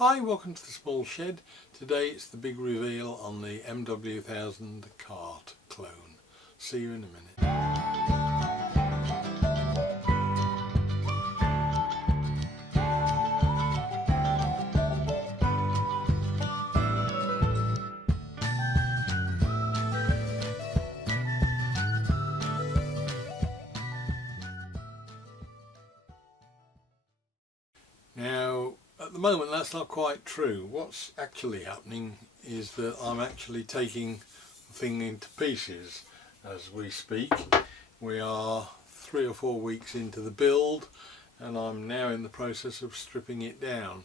Hi, welcome to the small shed. Today it's the big reveal on the MW1000 kart clone. See you in a minute. Now, at the moment that's not quite true. What's actually happening is that I'm actually taking the thing into pieces as we speak. We are 3 or 4 weeks into the build and I'm now in the process of stripping it down.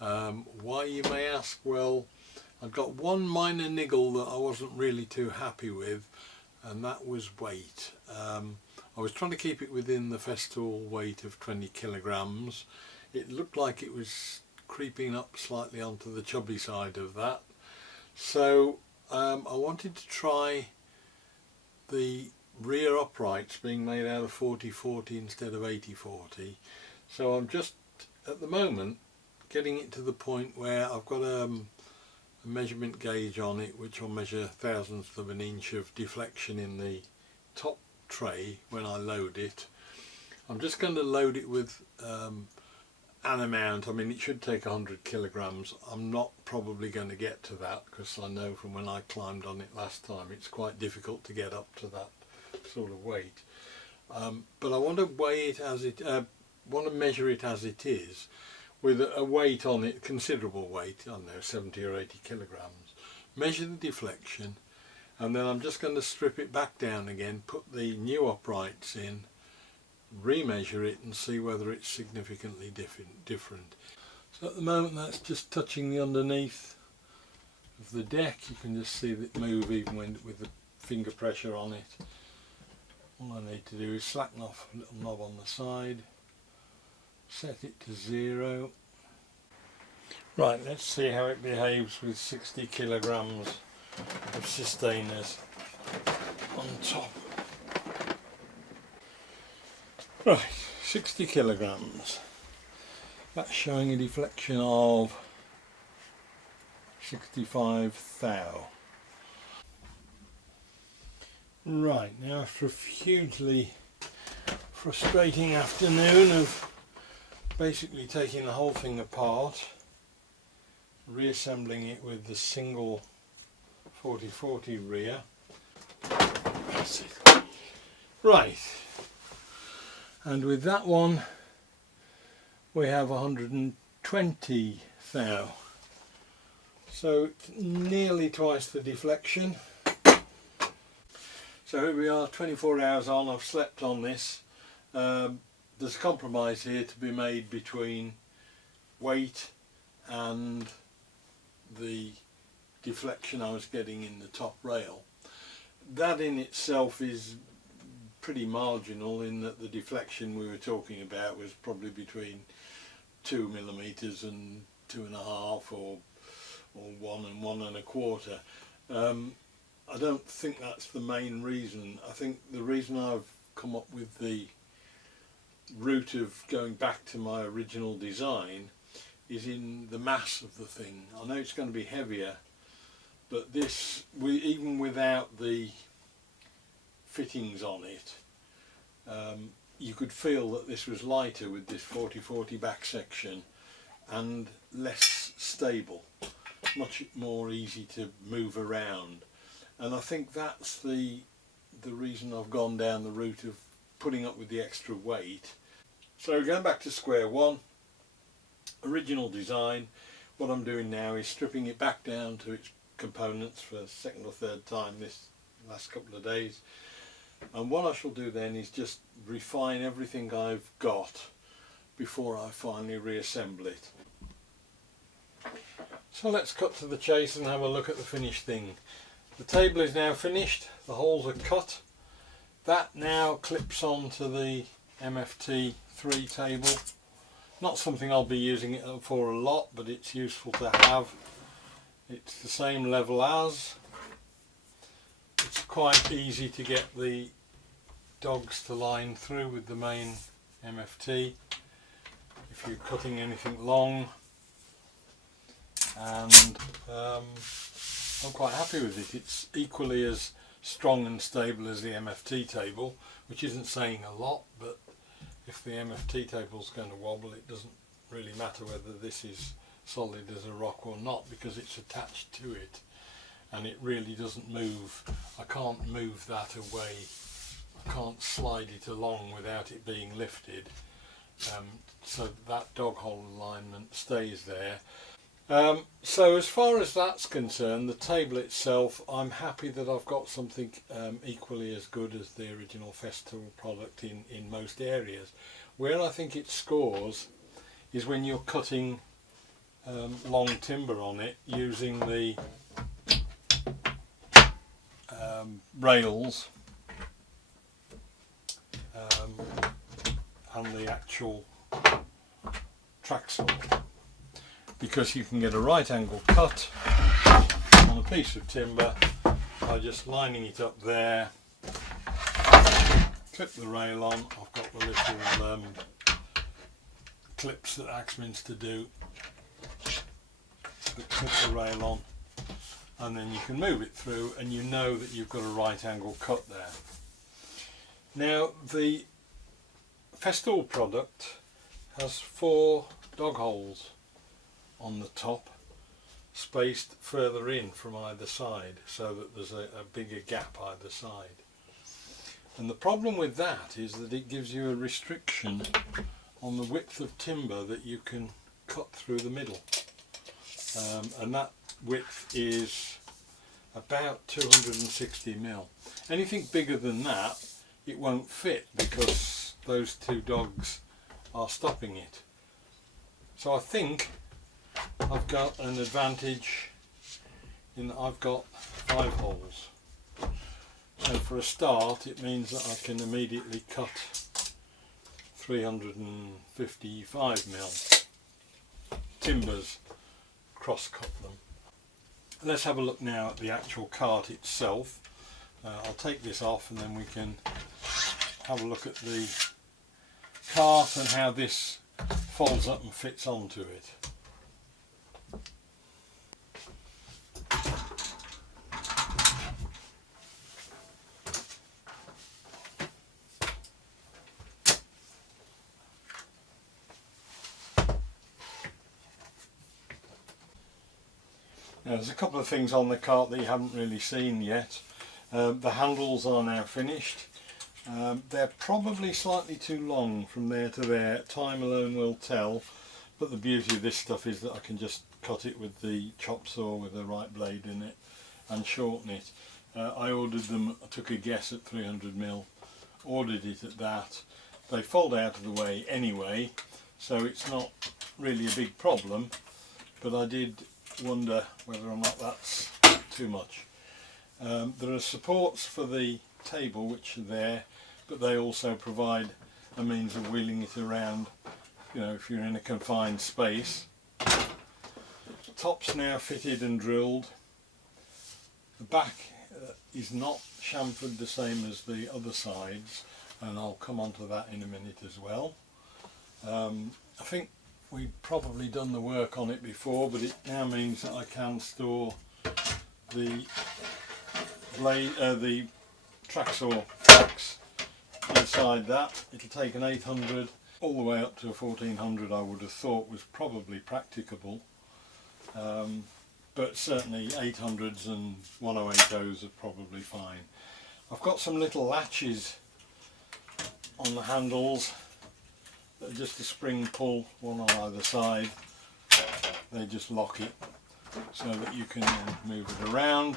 Why, you may ask? Well, I've got one minor niggle that I wasn't really too happy with, and that was weight. I was trying to keep it within the Festool weight of 20 kilograms. It looked like it was creeping up slightly onto the chubby side of that. So I wanted to try the rear uprights being made out of 40/40 instead of 80/40. So I'm just at the moment getting it to the point where I've got a measurement gauge on it which will measure thousandths of an inch of deflection in the top tray when I load it. I'm just going to load it with an amount. I mean, it should take 100 kilograms. I'm not probably going to get to that because I know from when I climbed on it last time it's quite difficult to get up to that sort of weight. But I want to weigh it as it, want to measure it as it is, with a weight on it, considerable weight, I don't know, 70 or 80 kilograms. Measure the deflection, and then I'm just going to strip it back down again, put the new uprights in, remeasure it and see whether it's significantly different. So at the moment that's just touching the underneath of the deck. You can just see it move even with the finger pressure on it. All I need to do is slacken off a little knob on the side, set it to 0. Right, let's see how it behaves with 60 kilograms of sustainers on top. Right, 60 kilograms. That's showing a deflection of 65 thou. Right, now after a hugely frustrating afternoon of basically taking the whole thing apart, reassembling it with the single 40/40 rear. That's it. Right. And with that one we have 120 thou, so nearly twice the deflection. So here we are, 24 hours on. I've slept on this. There's a compromise here to be made between weight and the deflection I was getting in the top rail. That in itself is pretty marginal, in that the deflection we were talking about was probably between 2 millimeters and 2.5, or 1 and 1 1/4. I don't think that's the main reason. I think the reason I've come up with the route of going back to my original design is in the mass of the thing. I know it's going to be heavier, but this, even without the fittings on it, you could feel that this was lighter with this 40/40 back section and less stable, much more easy to move around. And I think that's the reason I've gone down the route of putting up with the extra weight. So going back to square one, original design, what I'm doing now is stripping it back down to its components for the second or third time this last couple of days. And what I shall do then is just refine everything I've got before I finally reassemble it. So let's cut to the chase and have a look at the finished thing. The table is now finished, the holes are cut. That now clips onto the MFT3 table. Not something I'll be using it for a lot, but it's useful to have. It's the same level as. It's quite easy to get the dogs to line through with the main MFT. If you're cutting anything long, and I'm quite happy with it. It's equally as strong and stable as the MFT table, which isn't saying a lot, but if the MFT table's going to wobble, it doesn't really matter whether this is solid as a rock or not, because it's attached to it and it really doesn't move. I can't move that away, I can't slide it along without it being lifted, so that dog hole alignment stays there. So as far as that's concerned, the table itself, I'm happy that I've got something equally as good as the original Festool product in most areas. Where I think it scores is when you're cutting long timber on it using the rails and the actual track saw, because you can get a right angle cut on a piece of timber by just lining it up there, clip the rail on. I've got the little clips that Axminster do that clip the rail on, and then you can move it through and you know that you've got a right angle cut there. Now the Festool product has 4 dog holes on the top, spaced further in from either side, so that there's a bigger gap either side. And the problem with that is that it gives you a restriction on the width of timber that you can cut through the middle, and that width is about 260mm. Anything bigger than that it won't fit, because those 2 dogs are stopping it. So I think I've got an advantage in that I've got 5 holes. So for a start it means that I can immediately cut 355mm timbers, cross cut them. Let's have a look now at the actual cart itself. I'll take this off and then we can have a look at the cart and how this folds up and fits onto it. Now, there's a couple of things on the cart that you haven't really seen yet. The handles are now finished. They're probably slightly too long from there to there. Time alone will tell, but the beauty of this stuff is that I can just cut it with the chop saw with the right blade in it and shorten it. I ordered them, I took a guess at 300mm, ordered it at that. They fold out of the way anyway, so it's not really a big problem, but I did wonder whether or not that's too much. There are supports for the table which are there, but they also provide a means of wheeling it around, you know, if you're in a confined space. Top's now fitted and drilled. The back is not chamfered the same as the other sides, and I'll come on to that in a minute as well. I think we've probably done the work on it before, but it now means that I can store the blade, the track saw tracks inside that. It'll take an 800 all the way up to a 1400. I would have thought was probably practicable, but certainly 800s and 1080s are probably fine. I've got some little latches on the handles that are just a spring pull, one on either side. They just lock it so that you can move it around.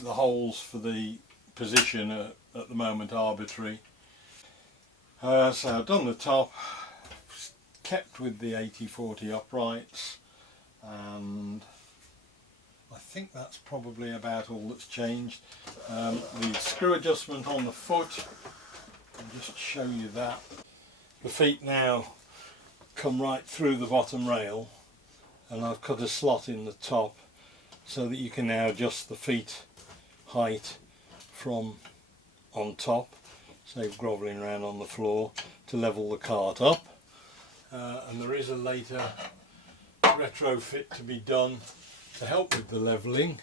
The holes for the position are at the moment arbitrary. So I've done the top, kept with the 80/40 uprights, and I think that's probably about all that's changed. The screw adjustment on the foot, I'll just show you that. The feet now come right through the bottom rail, and I've cut a slot in the top so that you can now adjust the feet height from on top, save grovelling around on the floor, to level the cart up. and there is a later retrofit to be done to help with the levelling,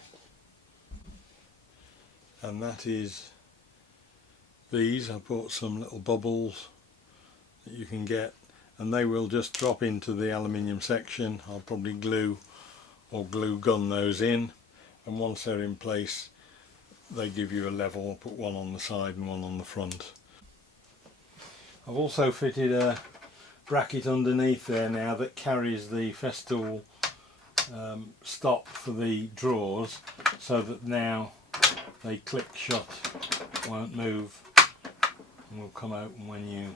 and that is these. I bought some little bubbles that you can get, and they will just drop into the aluminium section. I'll probably glue or glue gun those in, and once they're in place they give you a level. I'll put one on the side and one on the front. I've also fitted a bracket underneath there now that carries the Festool stop for the drawers, so that now they click shut, won't move, and will come out when you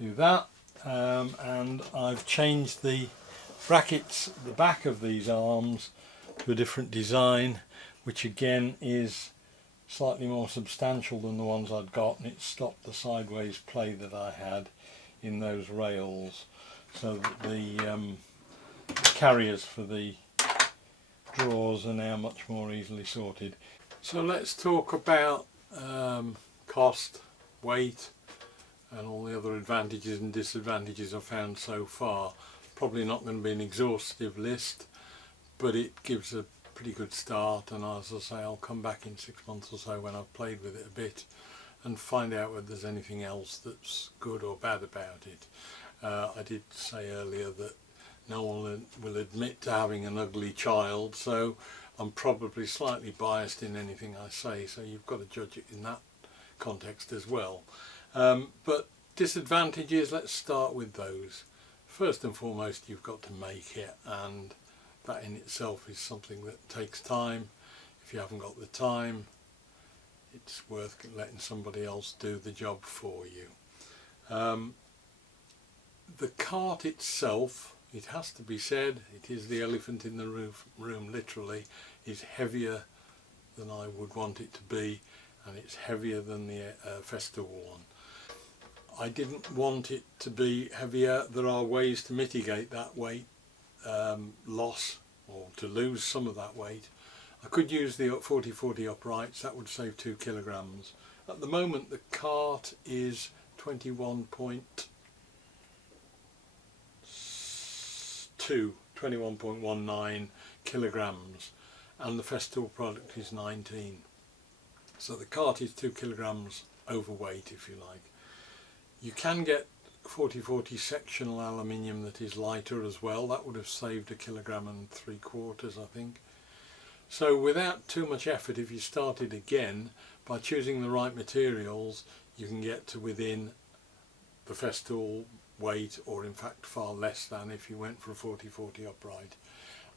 do that. And I've changed the brackets, the back of these arms, to a different design, which again is slightly more substantial than the ones I'd got, and it stopped the sideways play that I had in those rails, so that the carriers for the drawers are now much more easily sorted. So let's talk about cost, weight, and all the other advantages and disadvantages I've found so far. Probably not going to be an exhaustive list, but it gives a pretty good start, and as I say, I'll come back in 6 months or so when I've played with it a bit and find out whether there's anything else that's good or bad about it. I did say earlier that no one will admit to having an ugly child, so I'm probably slightly biased in anything I say, so you've got to judge it in that context as well. But disadvantages, let's start with those. First and foremost, you've got to make it, and that in itself is something that takes time. If you haven't got the time, it's worth letting somebody else do the job for you. The cart itself, it has to be said, it is the elephant in the room literally, is heavier than I would want it to be, and it's heavier than the Festool one. I didn't want it to be heavier. There are ways to mitigate that weight loss, or to lose some of that weight. I could use the 40/40 uprights, that would save 2 kilograms. At the moment the cart is 21.19 kilograms, and the Festool product is 19. So the cart is 2 kilograms overweight, if you like. You can get 40/40 sectional aluminium that is lighter as well. That would have saved 1.75 kilograms, I think. So without too much effort, if you started again, by choosing the right materials, you can get to within the Festool weight, or in fact far less than if you went for a 40/40 upright.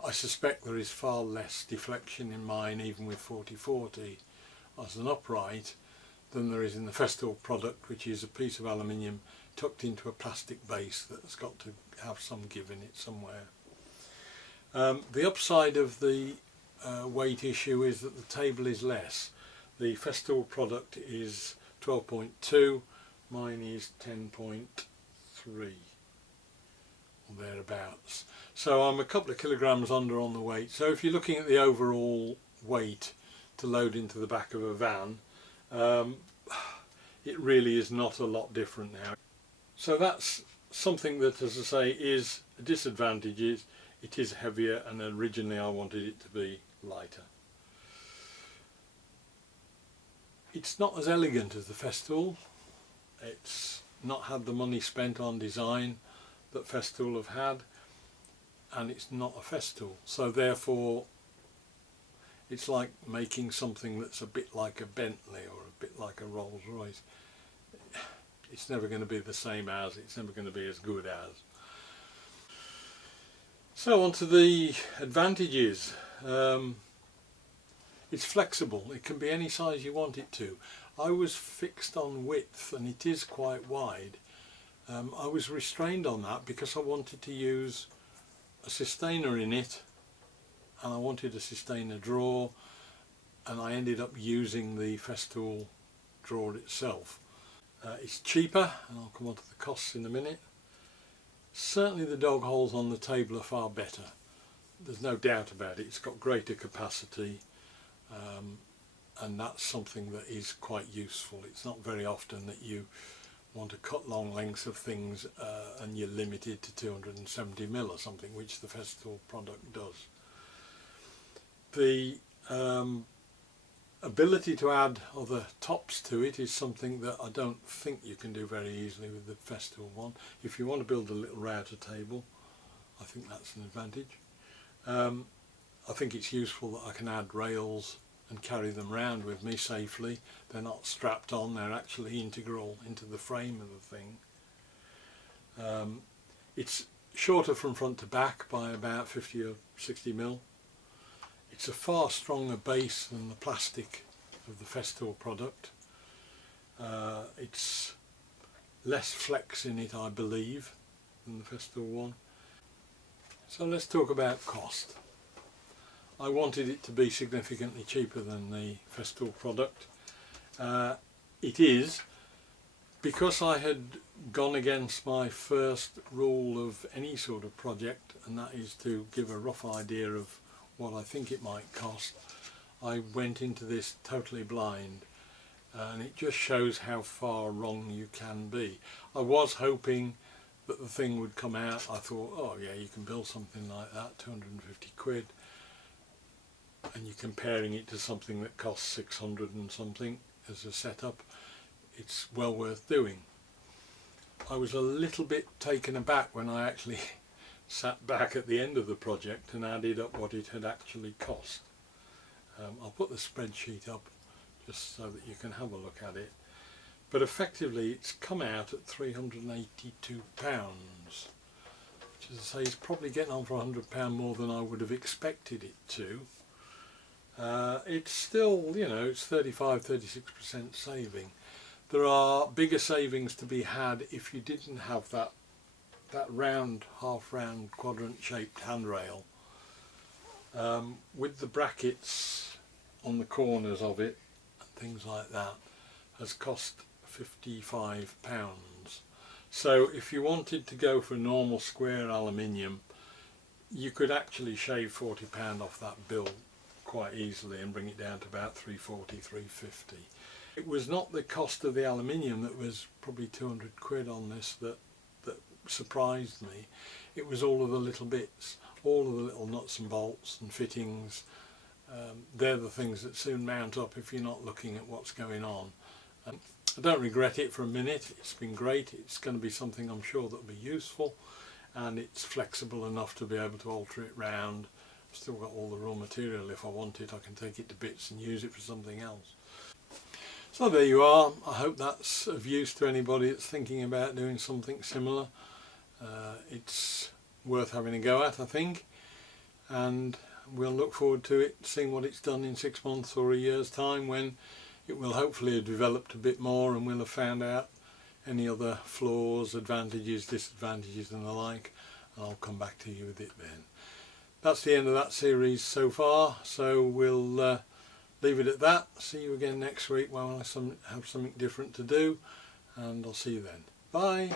I suspect there is far less deflection in mine, even with 40/40 as an upright, than there is in the Festool product, which is a piece of aluminium tucked into a plastic base that's got to have some give in it somewhere. The upside of the weight issue is that the table is less. The Festool product is 12.2, mine is 10.3 or thereabouts. So I'm a couple of kilograms under on the weight. So if you're looking at the overall weight to load into the back of a van, it really is not a lot different now. So that's something that, as I say, is a disadvantage. It is heavier, and originally I wanted it to be lighter. It's not as elegant as the Festool. It's not had the money spent on design that Festool have had, and it's not a Festool. So therefore it's like making something that's a bit like a Bentley or a bit like a Rolls-Royce. It's never going to be the same as, it's never going to be as good as. So on to the advantages. It's flexible, it can be any size you want it to. I was fixed on width, and it is quite wide. I was restrained on that because I wanted to use a sustainer in it, and I wanted a sustainer drawer, and I ended up using the Festool drawer itself. It's cheaper, and I'll come on to the costs in a minute. Certainly the dog holes on the table are far better. There's no doubt about it. It's got greater capacity, and that's something that is quite useful. It's not very often that you want to cut long lengths of things and you're limited to 270mm or something, which the Festool product does. The ability to add other tops to it is something that I don't think you can do very easily with the Festool one. If you want to build a little router table, I think that's an advantage. I think it's useful that I can add rails and carry them around with me safely. They're not strapped on, they're actually integral into the frame of the thing. It's shorter from front to back by about 50 or 60mm. It's a far stronger base than the plastic of the Festool product. It's less flex in it, I believe, than the Festool one. So let's talk about cost. I wanted it to be significantly cheaper than the Festool product. It is, because I had gone against my first rule of any sort of project, and that is to give a rough idea of what I think it might cost. I went into this totally blind, and it just shows how far wrong you can be. I was hoping that the thing would come out. I thought, oh yeah, you can build something like that, 250 quid, and you're comparing it to something that costs 600 and something as a setup. It's well worth doing. I was a little bit taken aback when I actually sat back at the end of the project and added up what it had actually cost. I'll put the spreadsheet up just so that you can have a look at it. But effectively it's come out at £382, which, as I say, is probably getting on for £100 more than I would have expected it to. It's still, you know, it's 35–36% saving. There are bigger savings to be had if you didn't have that round, half-round, quadrant-shaped handrail with the brackets on the corners of it and things like that. Has cost £55. So if you wanted to go for normal square aluminium, you could actually shave £40 off that bill quite easily and bring it down to about £340, £350. It was not the cost of the aluminium that was probably 200 quid on this that surprised me. It was all of the little bits, all of the little nuts and bolts and fittings. They're the things that soon mount up if you're not looking at what's going on. I don't regret it for a minute. It's been great. It's going to be something I'm sure that will be useful, and it's flexible enough to be able to alter it round. I've still got all the raw material. If I want it, I can take it to bits and use it for something else. So there you are. I hope that's of use to anybody that's thinking about doing something similar. It's worth having a go at, I think, and we'll look forward to it, seeing what it's done in 6 months or a year's time, when it will hopefully have developed a bit more and we'll have found out any other flaws, advantages, disadvantages and the like, and I'll come back to you with it then. That's the end of that series so far, so we'll leave it at that. See you again next week when I have something different to do, and I'll see you then. Bye!